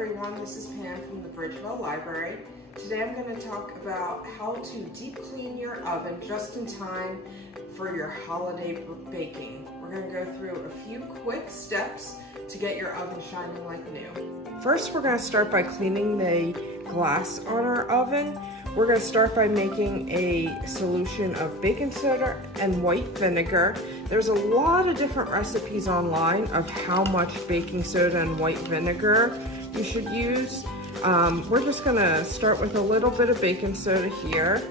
everyone, this is Pam from the Bridgeville Library. Today I'm going to talk about how to deep clean your oven just in time for your holiday baking. We're going to go through a few quick steps to get your oven shining like new. First, we're going to start by cleaning the glass on our oven. We're going to start by making a solution of baking soda and white vinegar. There's a lot of different recipes online of how much baking soda and white vinegar you should use. We're just going to start with a little bit of baking soda here,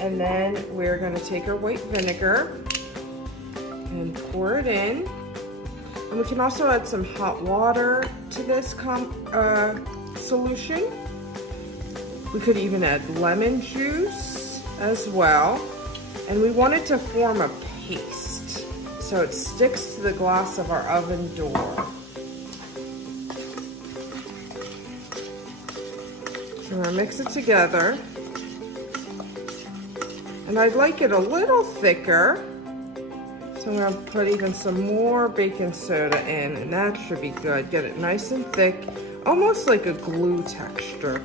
and then we're going to take our white vinegar and pour it in. And we can also add some hot water to this solution. We could even add lemon juice as well. And we want it to form a paste so it sticks to the glass of our oven door. So we're gonna mix it together. And I'd like it a little thicker. So I'm gonna put even some more baking soda in, and that should be good. Get it nice and thick, almost like a glue texture.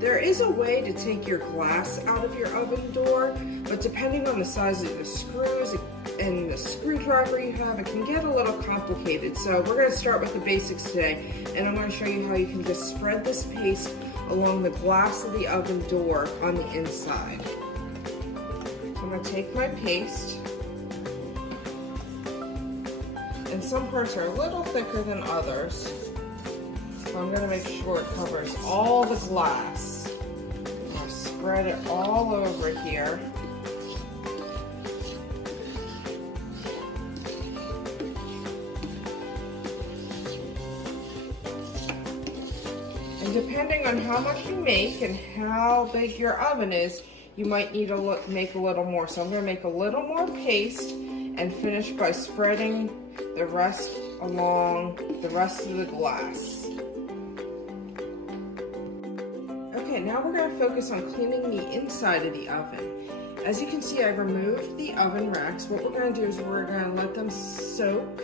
There is a way to take your glass out of your oven door, but depending on the size of the screws and the screwdriver you have, it can get a little complicated. So we're going to start with the basics today, and I'm going to show you how you can just spread this paste along the glass of the oven door on the inside. So I'm going to take my paste, and some parts are a little thicker than others. So I'm going to make sure it covers all the glass. I'm going to spread it all over here. And depending on how much you make and how big your oven is, you might need to make a little more. So I'm going to make a little more paste and finish by spreading the rest along the rest of the glass. Okay, now we're going to focus on cleaning the inside of the oven. As you can see, I removed the oven racks. What we're going to do is we're going to let them soak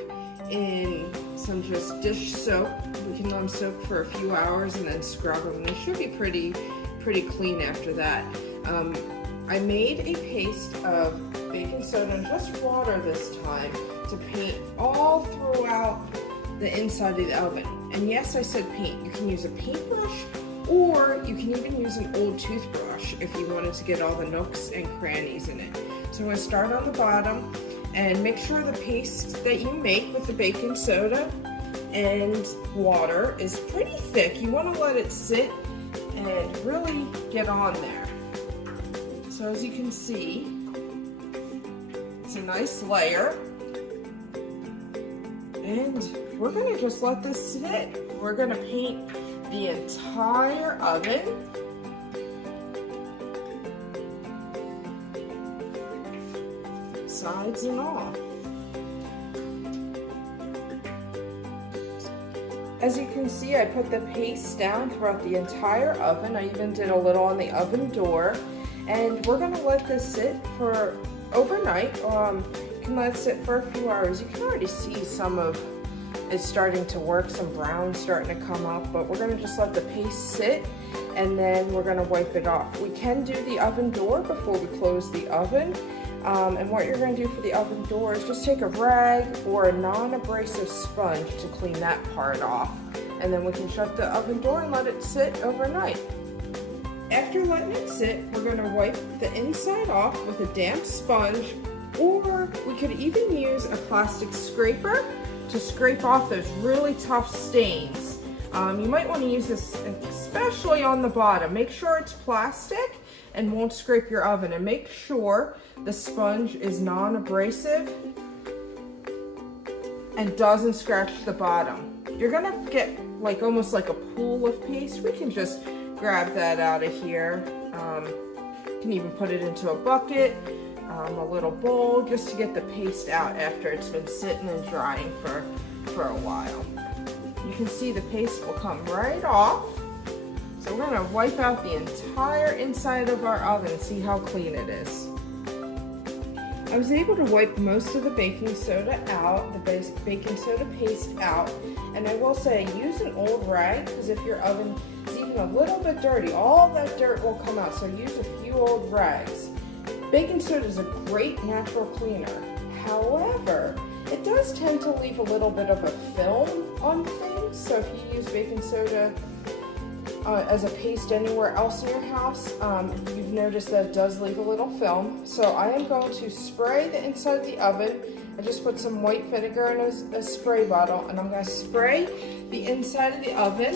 in some just dish soap. We can let them soak for a few hours and then scrub them. They should be pretty clean after that. I made a paste of baking soda and just water this time to paint all throughout the inside of the oven. And yes, I said paint. You can use a paintbrush, or you can even use an old toothbrush if you wanted to get all the nooks and crannies in it. So I'm going to start on the bottom and make sure the paste that you make with the baking soda and water is pretty thick. You want to let it sit and really get on there. So as you can see, it's a nice layer. And we're going to just let this sit. We're going to paint the entire oven. Sides and all. As you can see, I put the paste down throughout the entire oven. I even did a little on the oven door. And we're going to let this sit for overnight. You can let it sit for a few hours. You can already see some of it's starting to work, some brown starting to come up, but we're going to just let the paste sit, and then we're going to wipe it off. We can do the oven door before we close the oven, and what you're going to do for the oven door is just take a rag or a non-abrasive sponge to clean that part off, and then we can shut the oven door and let it sit overnight. After letting it sit, we're going to wipe the inside off with a damp sponge, or we could even use a plastic scraper to scrape off those really tough stains. You might want to use this especially on the bottom. Make sure it's plastic and won't scrape your oven, and make sure the sponge is non-abrasive and doesn't scratch the bottom. You're gonna get almost like a pool of paste. We can just grab that out of here. You can even put it into a bucket, a little bowl, just to get the paste out after it's been sitting and drying for a while. You can see the paste will come right off. So we're going to wipe out the entire inside of our oven and see how clean it is. I was able to wipe most of the baking soda out, the baking soda paste out, and I will say use an old rag, because if your oven is even a little bit dirty, all that dirt will come out, so use a few old rags. Baking soda is a great natural cleaner. However, it does tend to leave a little bit of a film on things, so if you use baking soda as a paste anywhere else in your house, you've noticed that it does leave a little film. So I am going to spray the inside of the oven. I just put some white vinegar in a spray bottle, and I'm going to spray the inside of the oven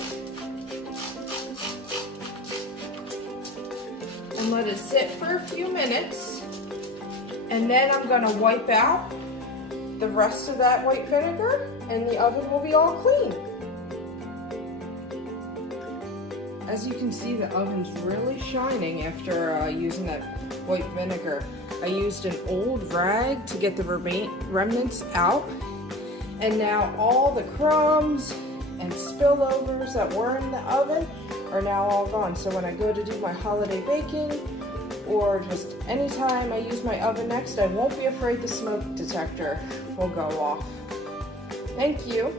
and let it sit for a few minutes, and then I'm going to wipe out the rest of that white vinegar and the oven will be all clean. As you can see, the oven's really shining after using that white vinegar. I used an old rag to get the remnants out, and now all the crumbs and spillovers that were in the oven are now all gone. So when I go to do my holiday baking, or just anytime I use my oven next, I won't be afraid the smoke detector will go off. Thank you.